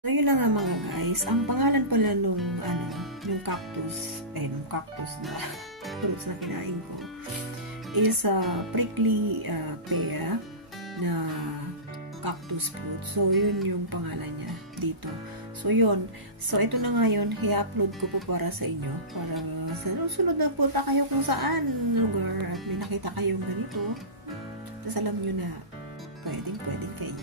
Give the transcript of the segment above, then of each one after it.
So, yun lang nga mga guys. Ang pangalan pala nung, yung cactus na fruits na kinain ko is prickly pear na cactus fruit. So, yun yung pangalan niya dito. So, yun. So, ito na ngayon, i-upload ko po para sa inyo. Para sa sunod na punta kayo kung saan lugar at may nakita kayong ganito. Tapos alam nyo na pwedeng kayo.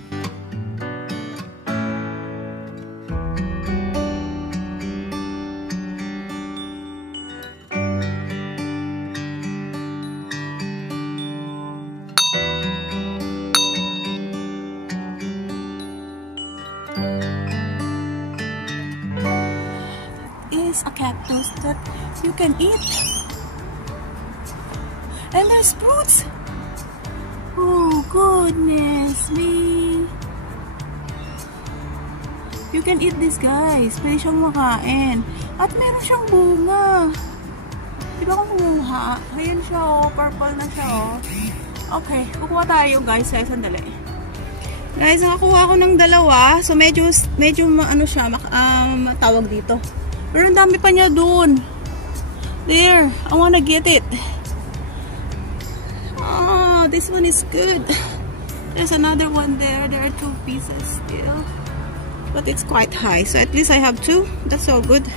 A cactus that you can eat, and there's fruits. Oh goodness me, you can eat this guys. Pwede siyang makain at meron siyang bunga. Di ba kung kumuha? Ayan siya oh, purple na siya oh. Okay, kukuha tayo guys. Sandali guys, nakakuha ko ng dalawa. So medyo ano siya, tawag dito. Pero ang dami pa niya dun. There. I wanna get it. Ah, this one is good. There's another one there. There are 2 pieces still. But it's quite high. So at least I have 2. That's so good.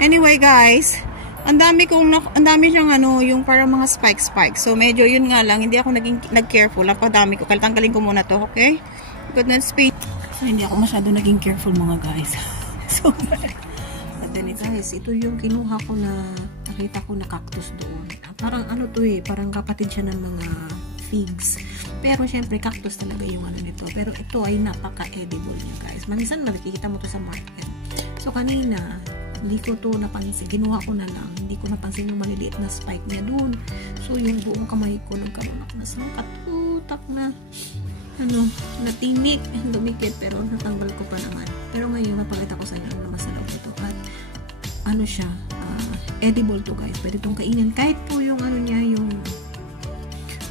Anyway guys, ang dami siyang yung parang mga spike. So medyo yun nga lang, hindi ako nag-careful. Ang padami ko. Tanggalin ko muna to, okay? Goodness speed. So hindi ako masyado naging careful mga guys. So then guys, ito yung kinuha ko na nakita ko na cactus doon. Parang parang kapatid siya ng mga figs. Pero syempre cactus talaga yung nito. Pero ito ay napaka-edible niya guys. Manisan nakikita mo to sa market. So kanina, hindi ko to napansin. Ginuha ko na lang. Hindi ko napansin yung maliliit na spike niya doon. So yung buong kamay ko nagkaroon ako na katutak na natinik, lumikit, pero natanggal ko pa naman. Pero ngayon, napakita ko sa inyo na masarap ito. At siya, edible to guys. Pwede itong kainin. Kahit po yung niya, yung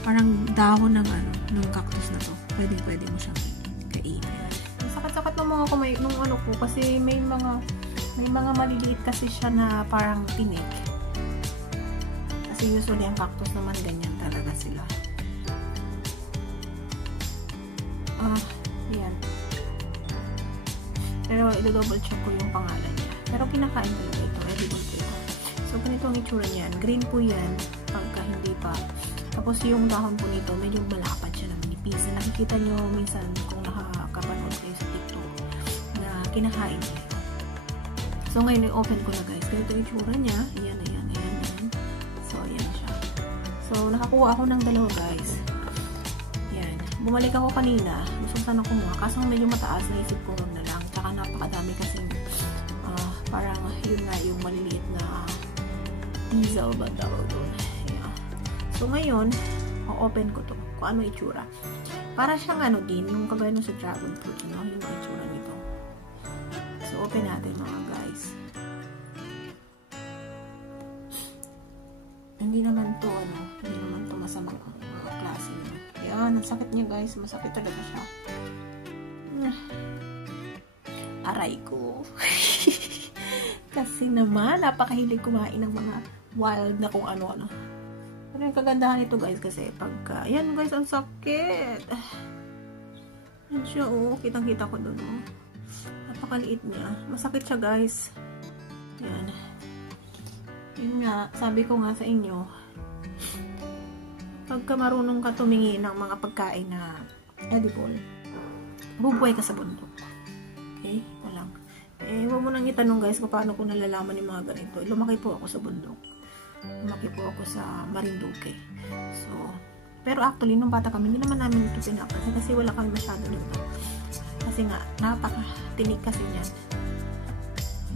parang dahon ng cactus na to. Pwede mo siyang kainin. Sakat-sakat ng mga kamay, nung ko, kasi may mga maliliit kasi siya na parang tinik. Kasi usually ang cactus naman ganyan talaga sila. Yan. Pero i-double check ko yung pangalan niya. Pero kinakain talaga ito. Edible po ito. So, ganito ang itsura niyan. Green po yan. Pagka hindi pa. Tapos yung dahon po nito, medyo malapad siya na manipis. Nakikita nyo minsan kung nakakapanood kayo sa TikTok na kinakain niya. So, ngayon i-open ko na guys. Ganito yung itsura niya. Ayan. So, ayan siya. So, nakakuha ako ng dalawa guys. Bumalik ako kanina, gusto sana kumuha, kaso medyo mataas, naisip ko na lang, tsaka napakadami kasi parang yun nga yung maliliit na diesel ba tawag doon. Yeah. So ngayon, o-open ko to, kung ano itsura. Para siyang din, yung kagaya nung sa dragon fruit, yung itsura nito. So open natin mga guys. Hindi naman to masamang klase nito. Yan, ang sakit niya guys. Masakit talaga siya. Aray ko. Kasi naman, napakahilig kumain ng mga wild na kung ano-ano. Pero yung kagandahan nito guys, kasi pagka, yan guys, ang sakit. Yan siya kitang-kita ko doon Napakaliit niya. Masakit siya guys. Yan. Yun nga, sabi ko nga sa inyo, pagka marunong ka tumingi ng mga pagkain na edible, bubuhay ka sa bundok. Okay? Walang. Huwag mo nang itanong guys kung paano ko nalalaman yung mga ganito. Lumaki po ako sa bundok. Lumaki po ako sa Marinduque. So, pero actually, nung bata kami, hindi naman namin ito pinapansin kasi wala kami masyado dito. Kasi nga, napakatinig kasi niyan.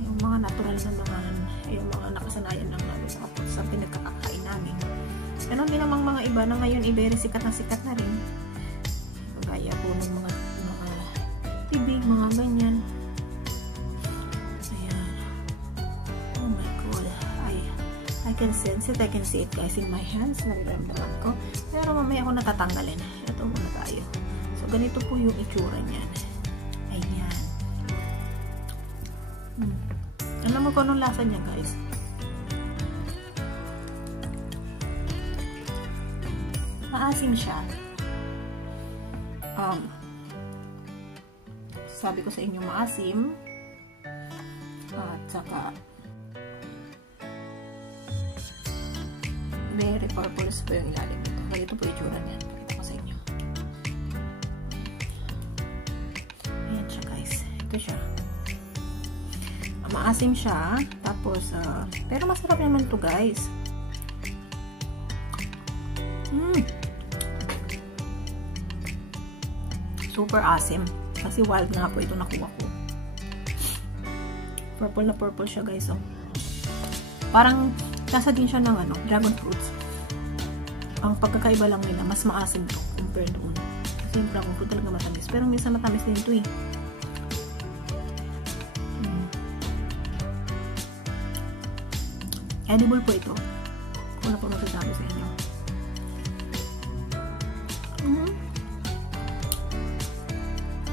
Yung mga natural na yung mga nakasanayan lang namin sa pinagkakakain namin. Ganon din namang mga iba na ngayon very sikat na rin. Kagaya po ng mga tibig, mga ganyan. Ayan. Oh my God. I can sense it. I can see it guys in my hands. Nariramdaman ko. Pero mamaya ako natatanggalin. Ito muna tayo. So ganito po yung itsura niyan. Ayan. Tignan mo kung anong lasa niya, guys. Maasim siya. Sabi ko sa inyo, maasim. At saka very purplish po yung ilalim nito. So, ito po yung itsura niyan. Pakita ko sa inyo. Ayan siya, guys. Ito siya. Maasim siya. Tapos, pero masarap naman to, guys. Super asim. Kasi wild nga po ito nakuha ko. Purple na purple siya, guys. Oh. Parang lasa din siya ng dragon fruits. Ang pagkakaiba lang nila, mas maasim to compared doon. Kasi yung dragon fruit talaga matamis. Pero minsan matamis din ito eh. Edible po ito. Kung na po masasabi sa inyo.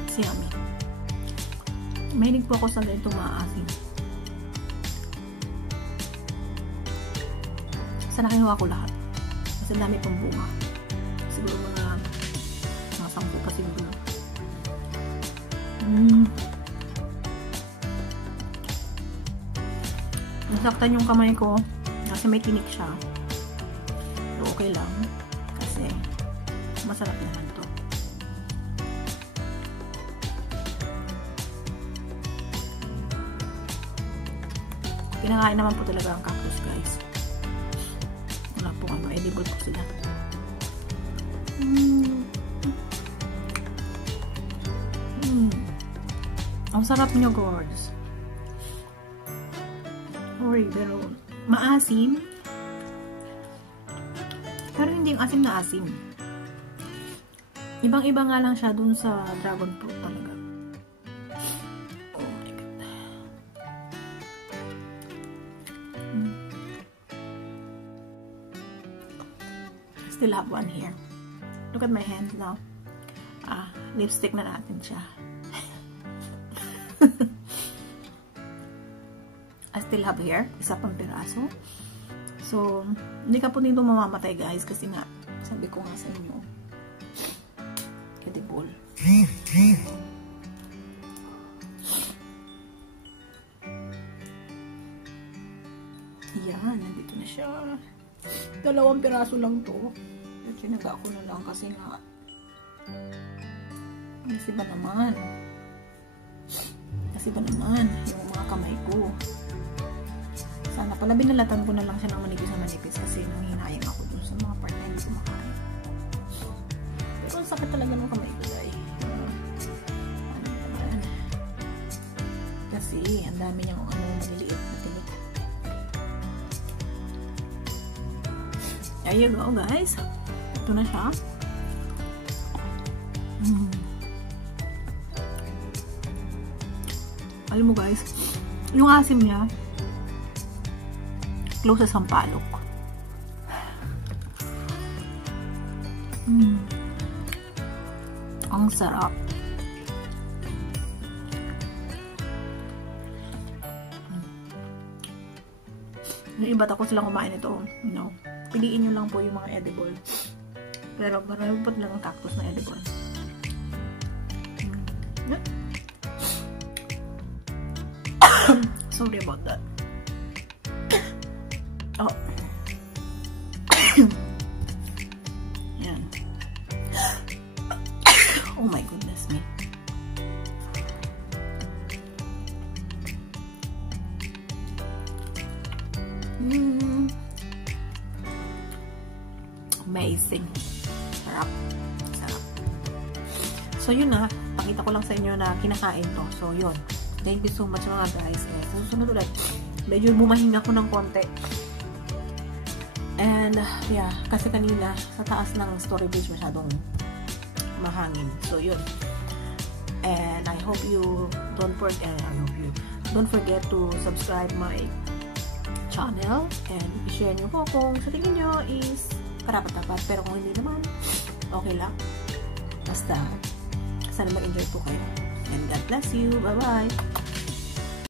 It's yummy. Mahilig po ako sa ganito maasim. Sana kinuha ko lahat. Kasi dami pang bunga. Siguro mga 10 pa siguro. Nasaktan yung kamay ko kasi may tinik siya. So, okay lang. Kasi masarap naman to. Pinakain naman po talaga ang cactus, guys. Wala po edible po sila. Ang sarap nyo, guys. Sorry, pero maasim. Pero hindi yung asim na asim. Ibang-iba nga lang siya dun sa dragon fruit talaga. Oh my God. Still have one here. Look at my hands now. Lipstick na natin siya. I still have here. Isa pang piraso. So, hindi ka po nito mamamatay, guys. Kasi nga, sabi ko nga sa inyo, edible. Yan, nandito na siya. 2 piraso lang to. At sinaga ko na lang kasi nga kasi ba naman yung mga kamay ko. Sana pala binalatan ko na lang siya ng manipis kasi nanghinayang ako dun sa mga part na hindi kumakain. Pero ang sakit talaga ng kamay ko, guys. Ano naman, kasi ang dami niyang maliliit na tinik. There you go, guys. Ito na siya. Alam mo, guys, yung asim niya close sa sampalok. Ang sarap. Yung iba't ako silang kumain ito, you know, piliin nyo lang po yung mga edible. Pero marami pa lang ang cactus na edible. Sorry about that. Oh. Yan. Oh my goodness me. Amazing. Sarap. Sarap. So yun na, pakita ko lang sa inyo na kinakain to. So yun. Thank you so much mga guys. Susunod ulit. Medyo bumahinga ko ng konti. And yeah, kasi kanina sa taas ng story bridge masyadong mahangin. So yun. And I hope you don't forget to subscribe my channel and i-share nyo po kung sa tingin nyo is karapat-dapat. Pero kung hindi naman, okay lang. Basta sana mag-enjoy po kayo. And God bless you. Bye-bye!